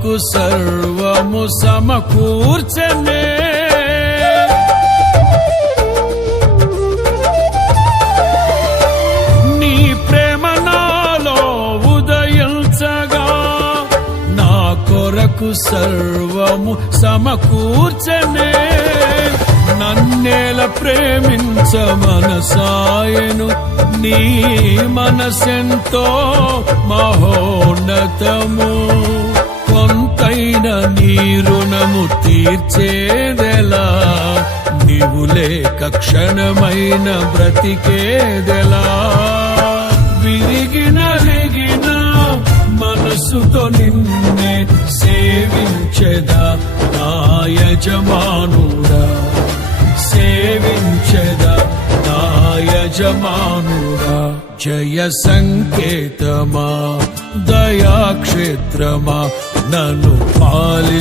కొరకు సర్వము సమకూర్చనే. నీ ప్రేమ నాలో ఉదయించగా నా కొరకు సర్వము సమకూర్చనే. నన్నేల ప్రేమించ మనసాయను, నీ మనసెంతో మహోన్నతము. కొంతైన నీ రుణము తీర్చేదెలా, నీవు లేక క్షణమైన బ్రతికేదెలా. విరిగిన నెగిన మనసుతో నిన్నే సేవించెదా నా యజమానుడా, సేవించెదా నా యజమానుడా. జయ సంకేతమా, దయాక్షేత్రమా, నన్ను పాలించు